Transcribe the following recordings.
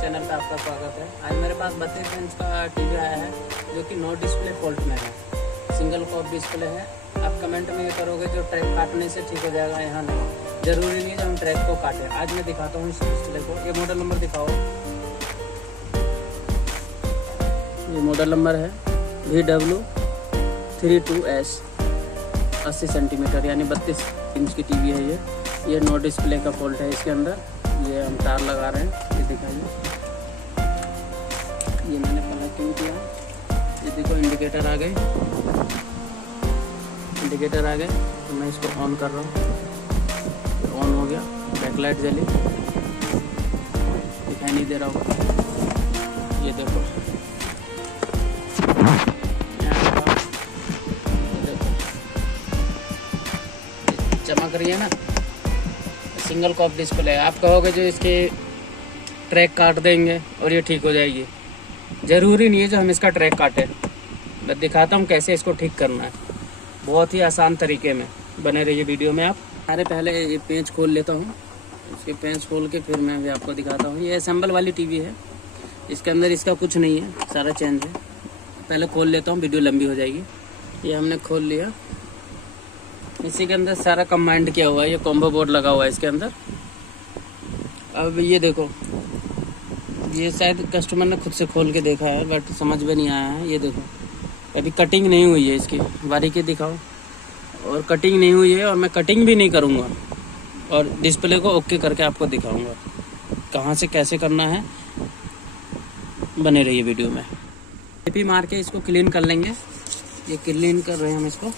Channel पे आपका स्वागत है। आज मेरे पास 32 इंच का टीवी आया है जो कि नो डिस्प्ले फॉल्ट में है, सिंगल कॉप डिस्प्ले है। आप कमेंट में ये करोगे जो ट्रैक काटने से ठीक हो जाएगा, यहाँ नहीं, जरूरी नहीं है हम ट्रैक को काटें। आज मैं दिखाता हूँ इस डिस्प्ले को। ये मॉडल नंबर दिखाओ। ये मॉडल नंबर है VW32S, 80 सेंटीमीटर यानी 32 इंच की टीवी है ये नो डिस्प्ले का फॉल्ट है इसके अंदर। ये हम तार लगा रहे हैं, ये दिखाइए। ये मैंने कनेक्टिंग किया, ये देखो इंडिकेटर आ गए, तो मैं इसको ऑन कर रहा हूँ। ऑन हो गया, बैकलाइट जली, दिखाई नहीं दे रहा होगा। ये देखो, चमक रही है ना, सिंगल कॉप डिस्प्ले है। आप कहोगे जो इसके ट्रैक काट देंगे और ये ठीक हो जाएगी, ज़रूरी नहीं है जो हम इसका ट्रैक काटें। मैं दिखाता हूँ कैसे इसको ठीक करना है, बहुत ही आसान तरीके में। बने रहिए वीडियो में आप। अरे पहले ये पेंच खोल लेता हूँ, इसके पेंच खोल के फिर मैं भी आपको दिखाता हूँ। ये असेंबल वाली टीवी है, इसके अंदर इसका कुछ नहीं है, सारा चेंज है। पहले खोल लेता हूँ, वीडियो लंबी हो जाएगी। ये हमने खोल लिया, इसी के अंदर सारा कंबाइंड किया हुआ है। ये कॉम्बो बोर्ड लगा हुआ है इसके अंदर। अब ये देखो, ये शायद कस्टमर ने खुद से खोल के देखा है बट समझ में नहीं आया है। ये देखो, अभी कटिंग नहीं हुई है इसकी, बारीकी दिखाओ। और कटिंग नहीं हुई है और मैं कटिंग भी नहीं करूँगा, और डिस्प्ले को ओके करके आपको दिखाऊँगा कहाँ से कैसे करना है। बने रहिए वीडियो में। टीपी मार के इसको क्लीन कर लेंगे। ये क्लीन कर रहे हैं हम इसको,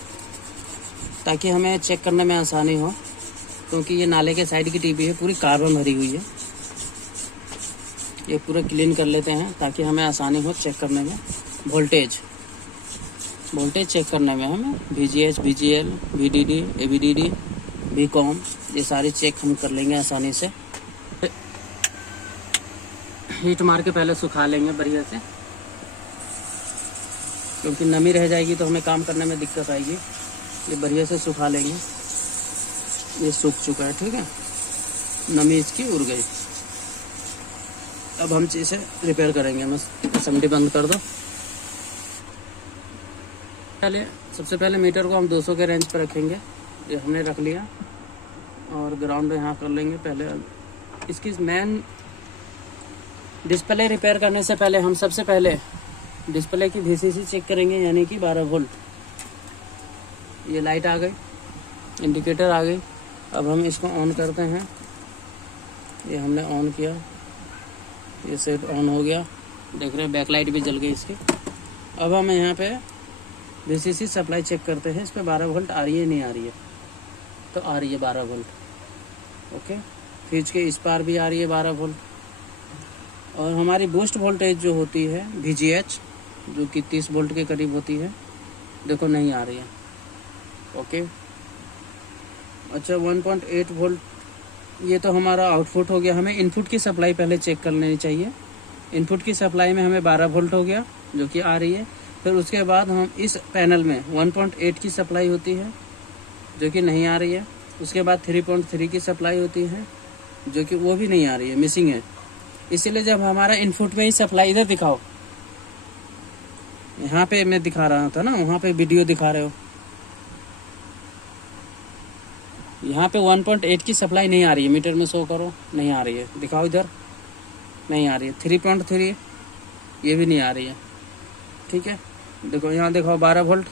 ताकि हमें चेक करने में आसानी हो, क्योंकि ये नाले के साइड की टीवी है, पूरी कार्बन भरी हुई है। ये पूरा क्लीन कर लेते हैं ताकि हमें आसानी हो चेक करने में। वोल्टेज चेक करने में हमें VGH, VGL, VDD, ABDD, VCOM, ये सारी चेक हम कर लेंगे आसानी से। हीट मार के पहले सुखा लेंगे बढ़िया से, क्योंकि नमी रह जाएगी तो हमें काम करने में दिक्कत आएगी। ये बढ़िया से सुखा लेंगे। ये सूख चुका है, ठीक है, नमी इसकी उड़ गई। अब हम इसे रिपेयर करेंगे। असेंबली बंद कर दो। सबसे पहले मीटर को हम 200 के रेंज पर रखेंगे। ये हमने रख लिया, और ग्राउंड यहाँ कर लेंगे। पहले इसकी मेन डिस्प्ले रिपेयर करने से पहले हम सबसे पहले डिस्प्ले की VCC चेक करेंगे, यानी कि 12 वोल्ट। ये लाइट आ गई, इंडिकेटर आ गई। अब हम इसको ऑन करते हैं। ये हमने ऑन किया, ये सेट ऑन हो गया। देख रहे हैं बैकलाइट भी जल गई इसकी। अब हम यहाँ पे VCC सप्लाई चेक करते हैं, इस पर 12 वोल्ट आ रही है नहीं आ रही है। तो आ रही है 12 वोल्ट, ओके। फ्रिज के इस पार भी आ रही है 12 वोल्ट। और हमारी बूस्ट वोल्टेज जो होती है VGH, जो कि 30 वोल्ट के करीब होती है, देखो नहीं आ रही है, ओके। अच्छा, 1.8 वोल्ट, ये तो हमारा आउटपुट हो गया। हमें इनपुट की सप्लाई पहले चेक कर लेनी चाहिए। इनपुट की सप्लाई में हमें 12 वोल्ट हो गया, जो कि आ रही है। फिर उसके बाद हम इस पैनल में 1.8 की सप्लाई होती है, जो कि नहीं आ रही है। उसके बाद 3.3 की सप्लाई होती है, जो कि वो भी नहीं आ रही है, मिसिंग है। इसीलिए जब हमारा इनपुट में ही सप्लाई, इधर दिखाओ, यहाँ पे मैं दिखा रहा था ना, वहाँ पे वीडियो दिखा रहे हो। यहाँ पे 1.8 की सप्लाई नहीं आ रही है, मीटर में शो करो, नहीं आ रही है। दिखाओ इधर, नहीं आ रही है। 3.3 ये भी नहीं आ रही है, ठीक है। देखो यहाँ दिखाओ 12 वोल्ट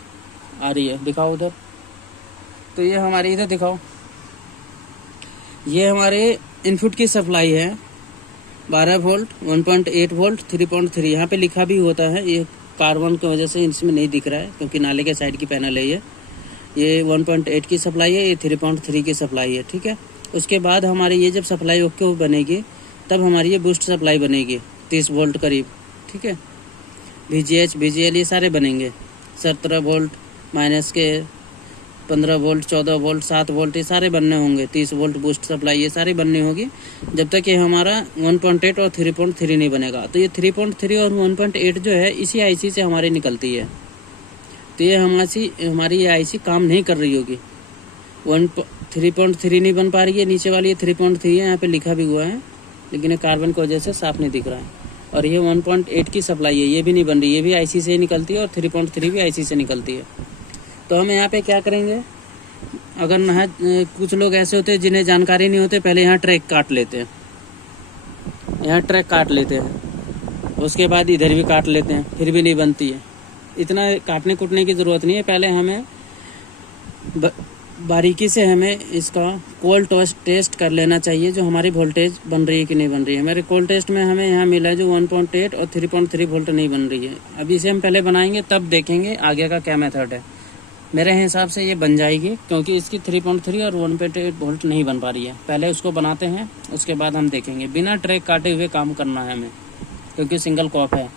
आ रही है, दिखाओ उधर। तो ये हमारी, इधर दिखाओ, ये हमारे इनपुट की सप्लाई है 12 वोल्ट, 1.8 वोल्ट, 3.3। यहाँ पे लिखा भी होता है, ये कार्बन की वजह से इसमें नहीं दिख रहा है, क्योंकि नाले के साइड की पैनल है ये 1.8 की सप्लाई है, ये 3.3 की सप्लाई है, ठीक है। उसके बाद हमारी ये जब सप्लाई ओके बनेगी, तब हमारी ये बूस्ट सप्लाई बनेगी 30 वोल्ट करीब, ठीक है। VGH, VGL ये सारे बनेंगे 17 वोल्ट, माइनस के 15 वोल्ट, 14 वोल्ट, 7 वोल्ट, ये सारे बनने होंगे। 30 वोल्ट बूस्ट सप्लाई ये सारी बननी होगी, जब तक ये हमारा 1.8 और 3.3 नहीं बनेगा। तो ये 3.3 और 1.8 जो है इसी IC से हमारी निकलती है। तो ये हमारी ये IC काम नहीं कर रही होगी। 3.3 नहीं बन पा रही है, नीचे वाली ये 3.3 है, यहाँ पे लिखा भी हुआ है लेकिन ये कार्बन की वजह से साफ नहीं दिख रहा है। और ये 1.8 की सप्लाई है, ये भी नहीं बन रही, ये भी आईसी से ही निकलती है और 3.3 भी आईसी से निकलती है। तो हम यहाँ पे क्या करेंगे, अगर कुछ लोग ऐसे होते हैं जिन्हें जानकारी नहीं होती, पहले यहाँ ट्रैक काट लेते हैं, यहाँ ट्रैक काट लेते हैं, उसके बाद इधर भी काट लेते हैं, फिर भी नहीं बनती है। इतना काटने कुटने की ज़रूरत नहीं है, पहले हमें बारीकी से हमें इसका कोल्ड टेस्ट कर लेना चाहिए, जो हमारी वोल्टेज बन रही है कि नहीं बन रही है। मेरे कोल्ड टेस्ट में हमें यहाँ मिला है जो 1.8 और 3.3 वोल्ट नहीं बन रही है। अभी इसे हम पहले बनाएंगे, तब देखेंगे आगे का क्या मेथड है। मेरे हिसाब से ये बन जाएगी, क्योंकि इसकी 3.3 और 1.8 वोल्ट नहीं बन पा रही है। पहले उसको बनाते हैं, उसके बाद हम देखेंगे। बिना ट्रैक काटे हुए काम करना है हमें, क्योंकि सिंगल कॉप है।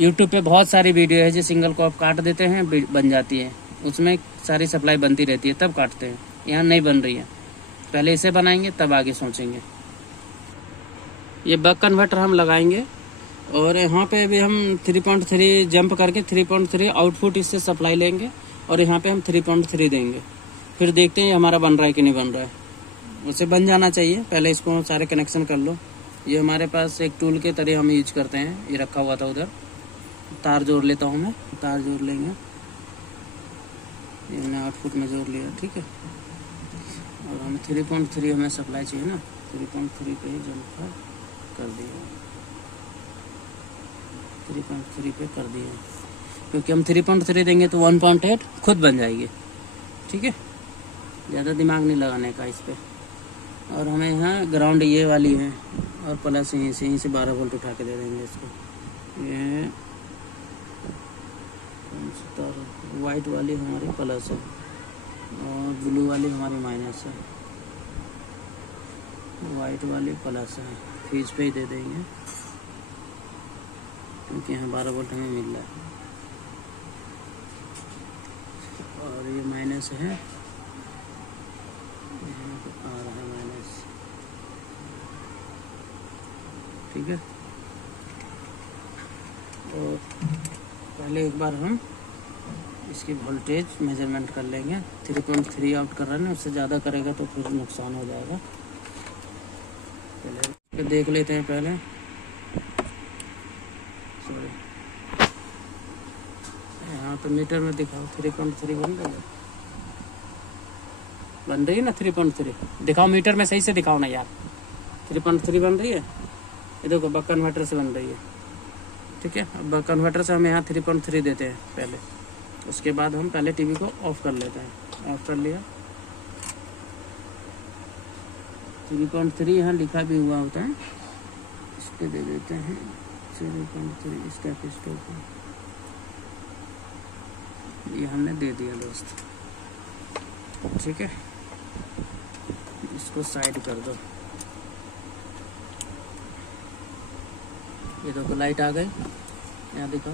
यूट्यूब पे बहुत सारी वीडियो है जो सिंगल कॉप काट देते हैं, बन जाती है, उसमें सारी सप्लाई बनती रहती है, तब काटते हैं। यहाँ नहीं बन रही है, पहले इसे बनाएंगे तब आगे सोचेंगे। ये बक कन्वर्टर हम लगाएंगे और यहाँ पे भी हम 3.3 जंप करके 3.3 आउटपुट इससे सप्लाई लेंगे और यहाँ पे हम 3.3 देंगे। फिर देखते हैं हमारा बन रहा है कि नहीं बन रहा है। उसे बन जाना चाहिए, पहले इसको सारे कनेक्शन कर लो। ये हमारे पास एक टूल के तरह हम यूज करते हैं, ये रखा हुआ था उधर। तार जोड़ लेता हूँ मैं, तार जोड़ लेंगे, ये मैंने आउटपुट में जोड़ लिया, ठीक है। और हमें 3.3 हमें सप्लाई चाहिए ना, 3.3 पे ही जंप कर दिया, 3.3 पे कर दिया, क्योंकि हम 3.3 देंगे तो 1.8 खुद बन जाएगी, ठीक है। ज़्यादा दिमाग नहीं लगाने का इस पर। और हमें यहाँ ग्राउंड ये वाली है और प्लस यहीं से 12 वोल्ट उठा के दे देंगे इसको। ये वाइट वाली हमारी प्लस है और ब्लू वाली हमारी माइनस है। वाइट वाली प्लस है, फीज पे ही दे देंगे, क्योंकि यहाँ 12 वोल्ट हमें मिल रहा है। और ये माइनस है, यहाँ पे आ रहा है माइनस, ठीक है। और पहले एक बार हम इसकी वोल्टेज मेजरमेंट कर लेंगे। 3.3 आउट कर रहा है ना, उससे ज़्यादा करेगा तो फिर नुकसान हो जाएगा। पहले देख लेते हैं, पहले सॉरी, यहाँ पे मीटर में दिखाओ 3.3 बन रही है, बन रही है ना 3.3, दिखाओ मीटर में सही से दिखाओ ना यार। 3.3 बन रही है, ये देखो बक कन्वर्टर से बन रही है, ठीक है। अब बक कन्वर्टर से हम यहाँ 3.3 देते हैं पहले, उसके बाद हम पहले टीवी को ऑफ कर लेते हैं। ऑफ कर लिया, 3.3 यहाँ लिखा भी हुआ होता है, इस पर दे देते हैं 3.3 स्टेप स्टॉप, ये हमने दे दिया दोस्त, ठीक है। इसको साइड कर दो। ये देखो लाइट आ गई, यहाँ दिखाओ,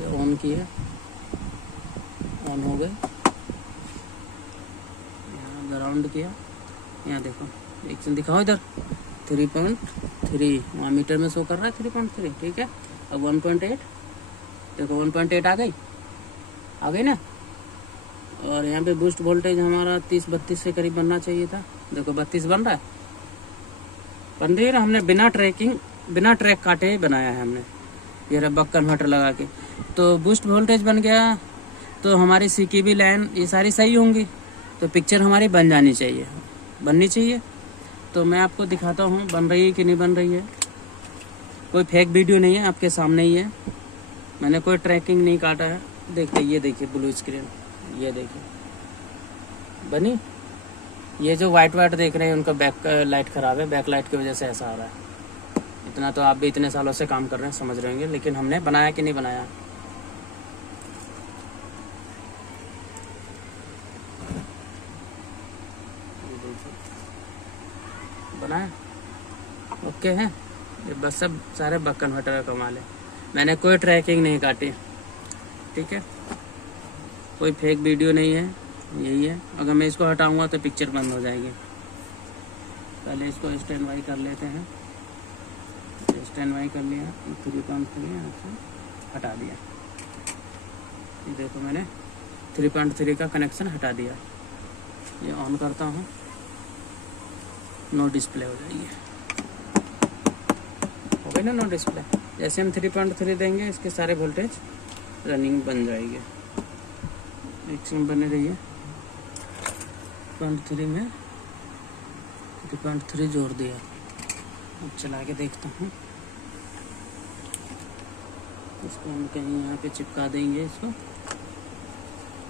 ये ऑन की है, ऑन हो गए। यहाँ ग्राउंड किया, यहाँ देखो एक दिन दिखाओ इधर 3.3, वहाँ मीटर में शो कर रहा है 3.3, ठीक है। अब 1.8 देखो, 1.8 आ गई ना। और यहाँ पे बूस्ट वोल्टेज हमारा 30-32 के करीब बनना चाहिए था, देखो 32 बन रहा है, बन रही है ना। हमने बिना ट्रैक काटे बनाया है हमने, ये बक कन्वर्टर लगा के। तो बूस्ट वोल्टेज बन गया, तो हमारी CKB लाइन ये सारी सही होंगी, तो पिक्चर हमारी बननी चाहिए। तो मैं आपको दिखाता हूँ बन रही है कि नहीं बन रही है। कोई फेक वीडियो नहीं है, आपके सामने ही है, मैंने कोई ट्रैकिंग नहीं काटा है। देखिए, ये देखिए ब्लू स्क्रीन, ये देखिए बनी। ये जो वाइट देख रहे हैं उनका बैक लाइट ख़राब है, बैक लाइट की वजह से ऐसा आ रहा है। इतना तो आप भी इतने सालों से काम कर रहे हैं, समझ रहे होंगे, लेकिन हमने बनाया कि नहीं बनाया। बनाया, ओके है। ये बस सब सारे बक कन्वर्टर का कमाल है, मैंने कोई ट्रैकिंग नहीं काटी, ठीक है। कोई फेक वीडियो नहीं है, यही है। अगर मैं इसको हटाऊंगा तो पिक्चर बंद हो जाएगी। पहले इसको स्टैंड बाई कर लेते हैं, स्टैंड बाई कर लिया, 3.3 यहाँ से हटा दिया। ये देखो मैंने 3.3 का कनेक्शन हटा दिया। ये ऑन करता हूँ, नो डिस्प्ले हो जाएगी। हुई ना नो डिस्प्ले। जैसे हम 3.3 देंगे इसके सारे वोल्टेज रनिंग बन जाएगी। मैक्सिमम बने रहिए। 0.3 में 3.3 जोड़ दिया। अब चला के देखता हूँ। इसको हम कहीं यहाँ पे चिपका देंगे इसको,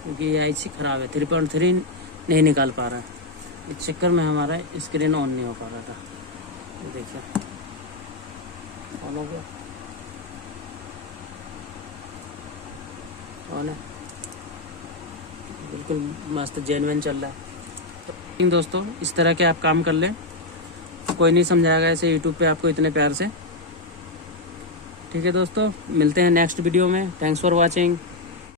क्योंकि ये आईसी ख़राब है। 3.3 नहीं निकाल पा रहा है, इस चक्कर में हमारा स्क्रीन ऑन नहीं हो पा रहा था। ये देखिए ऑन हो गया, ऑन है, बिल्कुल मस्त जेन्युइन चल रहा है। तो दोस्तों इस तरह के आप काम कर लें, कोई नहीं समझाएगा ऐसे यूट्यूब पे आपको इतने प्यार से। ठीक है दोस्तों, मिलते हैं नेक्स्ट वीडियो में। Thanks for watching.